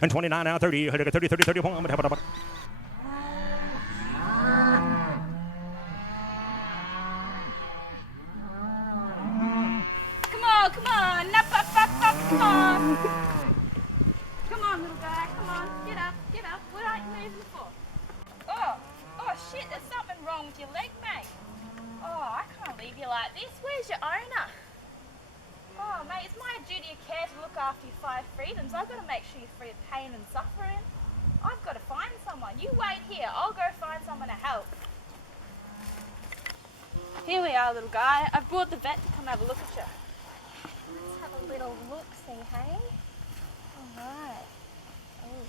and 29 now 30 31. Come on, up, come on. Come on, little guy, come on, get up. What aren't you moving for? Oh shit, there's something wrong with your leg, mate. Oh, I can't leave you like this. Where's your owner? Oh, mate, it's my duty of care to look after your 5 freedoms. I've got to make sure you're free of pain and suffering. I've got to find someone. You wait here, I'll go find someone to help. Here we are, little guy. I've brought the vet to come have a look at you. Let's have a little look-see, hey? Alright. Oh.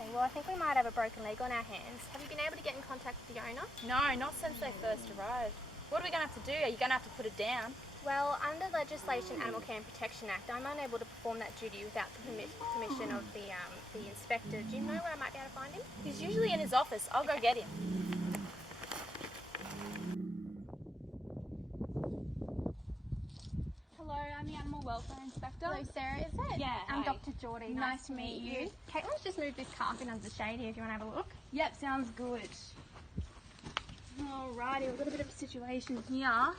Okay, well I think we might have a broken leg on our hands. Have you been able to get in contact with the owner? No, not since they first arrived. What are we going to have to do? Are you going to have to put it down? Well, under legislation Animal Care and Protection Act, I'm unable to perform that duty without the permission of the inspector. Do you know where I might be able to find him? He's usually in his office. I'll go get him. Hello, I'm the Animal Welfare Inspector. Hello Sarah, is it? Yeah, I'm hi. Dr. Geordie. Nice to meet you. Caitlin's just moved this calf in under the shade here if you want to have a look. Yep, sounds good. Alrighty, we've got a bit of a situation here.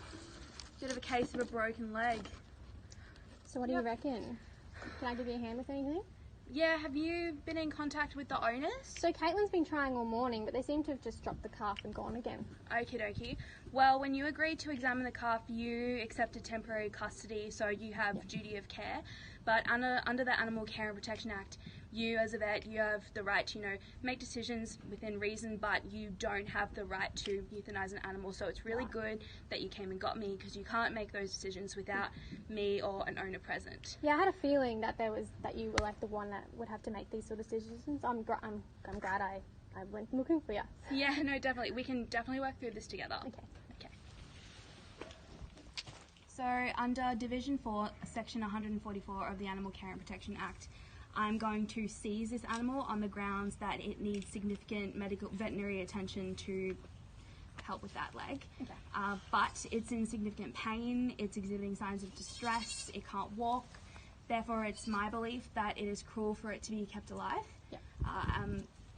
Bit of a case of a broken leg. So what do you reckon? Can I give you a hand with anything? Yeah, have you been in contact with the owners? So Caitlin's been trying all morning, but they seem to have just dropped the calf and gone again. Okie dokie. Well, when you agreed to examine the calf, you accepted temporary custody, so you have duty of care. But under the Animal Care and Protection Act, you as a vet, you have the right to, make decisions within reason, but you don't have the right to euthanize an animal. So it's really good that you came and got me, because you can't make those decisions without me or an owner present. Yeah, I had a feeling that you were like the one that would have to make these sort of decisions. I'm glad I went looking for you. Yeah, no, definitely. We can definitely work through this together. Okay. So under Division 4, Section 144 of the Animal Care and Protection Act, I'm going to seize this animal on the grounds that it needs significant veterinary attention to help with that leg. Okay. But it's in significant pain, it's exhibiting signs of distress, it can't walk. Therefore, it's my belief that it is cruel for it to be kept alive. Yeah.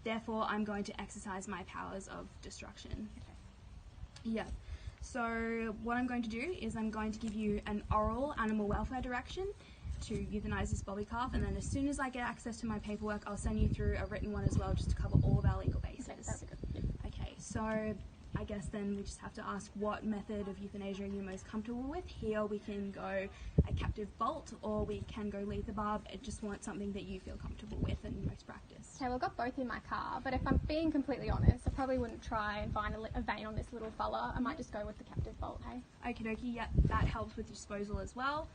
Therefore, I'm going to exercise my powers of destruction. Okay. Yeah. So what I'm going to do is I'm going to give you an oral animal welfare direction to euthanize this bobby calf, and then as soon as I get access to my paperwork, I'll send you through a written one as well, just to cover all of our legal bases. Okay, that'd be good. Okay, so I guess then we just have to ask what method of euthanasia you're most comfortable with. Here we can go a captive bolt, or we can go lethal barb. I just want something that you feel comfortable with and most practice. Okay, well, I've got both in my car, but if I'm being completely honest, I probably wouldn't try and find a vein on this little fella. I might just go with the captive bolt, hey? Okie dokie, yeah, that helps with disposal as well.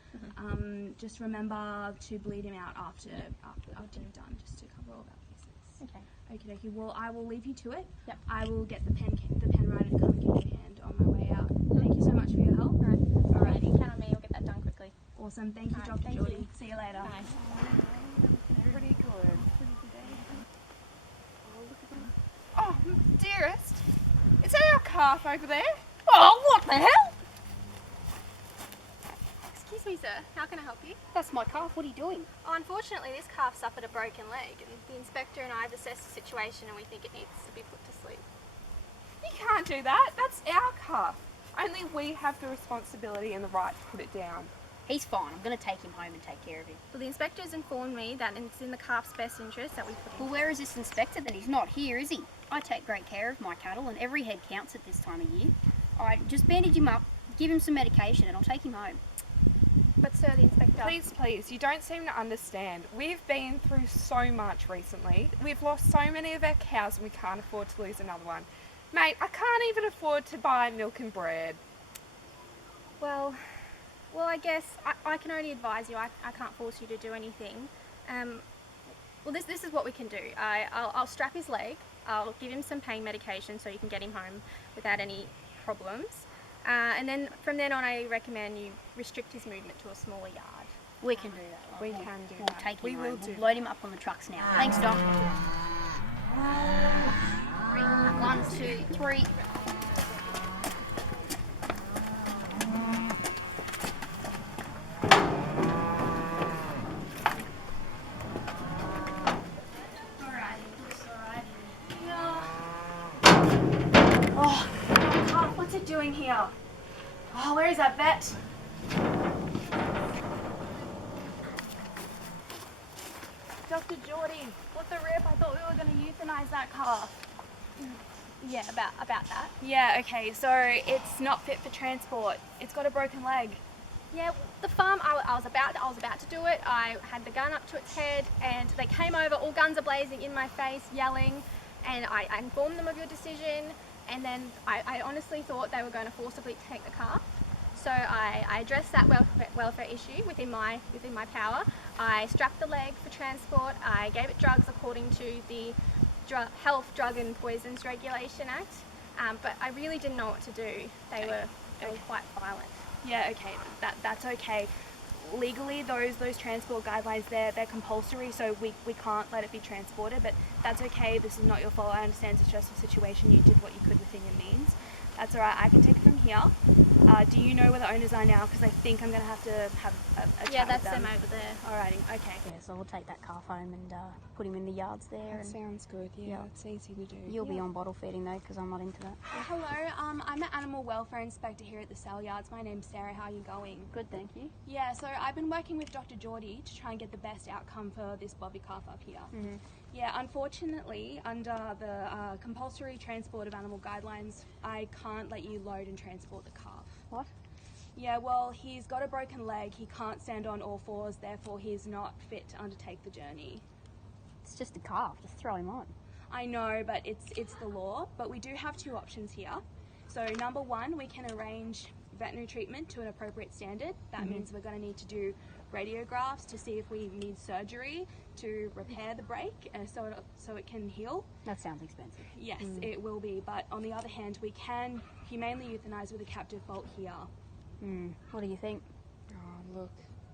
Just remember to bleed him out after you've done, just to cover all of our bases. Okay. Okie dokie, well, I will leave you to it. Yep. I will get the pen writer to come and give you a hand on my way out. Thank you so much for your help. Alrighty, count on me, we'll get that done quickly. Awesome, thank you, Alright, Dr. thank Geordie. you. See you later. Bye. Pretty good. Oh, dearest, is that our calf over there? Oh, what the hell? Excuse me, sir. How can I help you? That's my calf. What are you doing? Oh, unfortunately, this calf suffered a broken leg, and the inspector and I have assessed the situation, and we think it needs to be put to sleep. You can't do that. That's our calf. Only we have the responsibility and the right to put it down. He's fine. I'm going to take him home and take care of him. Well, the inspector has informed me that it's in the calf's best interest that we put him. Well, where is this inspector then? He's not here, is he? I take great care of my cattle, and every head counts at this time of year. All right, just bandage him up, give him some medication, and I'll take him home. But, sir, the inspector... Please, you don't seem to understand. We've been through so much recently. We've lost so many of our cows, and we can't afford to lose another one. Mate, I can't even afford to buy milk and bread. Well, I guess I can only advise you. I can't force you to do anything. Well, this is what we can do. I'll strap his leg. I'll give him some pain medication so you can get him home without any problems. And then from then on, I recommend you restrict his movement to a smaller yard. We can do that. We can do We'll that. take him We home. will We'll do load him up on the trucks now. Thanks, Doc. 1, 2, 3. doing here? Oh, where is that vet? Dr. Geordie, what the rip? I thought we were going to euthanize that calf. Yeah, about that. Yeah, okay, so it's not fit for transport. It's got a broken leg. Yeah, the farm, I was about to do it. I had the gun up to its head and they came over, all guns are blazing in my face, yelling, and I informed them of your decision, and then I honestly thought they were going to forcibly take the calf. So I addressed that welfare issue within my power. I strapped the leg for transport. I gave it drugs according to the Health, Drug and Poisons Regulation Act, but I really didn't know what to do. They were quite violent. Yeah, okay, that's okay. Legally, those transport guidelines, they're compulsory, so we can't let it be transported, but that's okay. This is not your fault. I understand it's a stressful situation. You did what you could within your means. That's all right. I can take it from here. Do you know where the owners are now? Because I think I'm going to have to have a chat with them. Yeah, that's them over there. Alrighty, okay. Yeah, so we'll take that calf home and put him in the yards there. That And sounds good, yeah, Yeah. it's easy to do. you'll be on bottle feeding though, because I'm not into that. Hello, I'm the animal welfare inspector here at the Sale Yards. My name's Sarah. How are you going? Good, thank you. Yeah, so I've been working with Dr. Geordie to try and get the best outcome for this bobby calf up here. Mm-hmm. Yeah, unfortunately, under the compulsory transport of animal guidelines, I can't let you load and transport the calf. What? Yeah, well, he's got a broken leg, he can't stand on all fours, therefore he's not fit to undertake the journey. It's just a calf, just throw him on. I know, but it's the law, but we do have two options here. So number one, we can arrange veterinary treatment to an appropriate standard. That means we're going to need to do radiographs to see if we need surgery to repair the break so it can heal. That sounds expensive. Yes, it will be, but on the other hand, we can humanely euthanize with a captive bolt here. What do you think? Oh, look,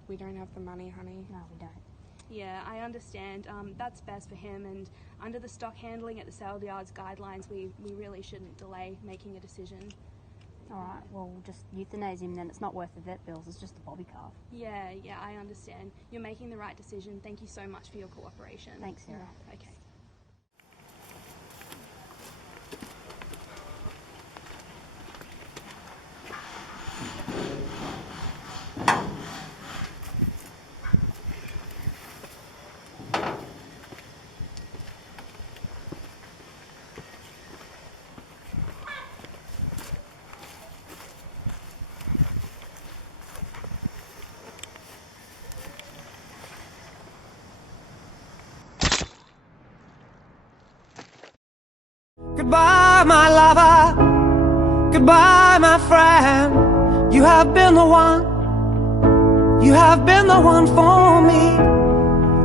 we don't have the money, honey. No, we don't. Yeah, I understand. That's best for him, and under the stock handling at the sale yards guidelines, we really shouldn't delay making a decision. Alright, well, we'll just euthanize him then. It's not worth the vet bills, it's just a bobby calf. Yeah, I understand. You're making the right decision. Thank you so much for your cooperation. Thanks, Sarah. Okay. Goodbye, my lover. Goodbye, my friend. You have been the one. You have been the one for me.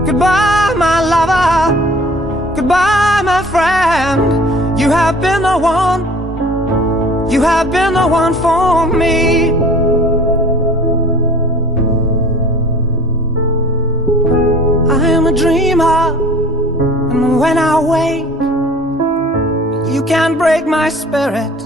Goodbye, my lover. Goodbye, my friend. You have been the one. You have been the one for me. I am a dreamer, and when I wake, you can't break my spirit.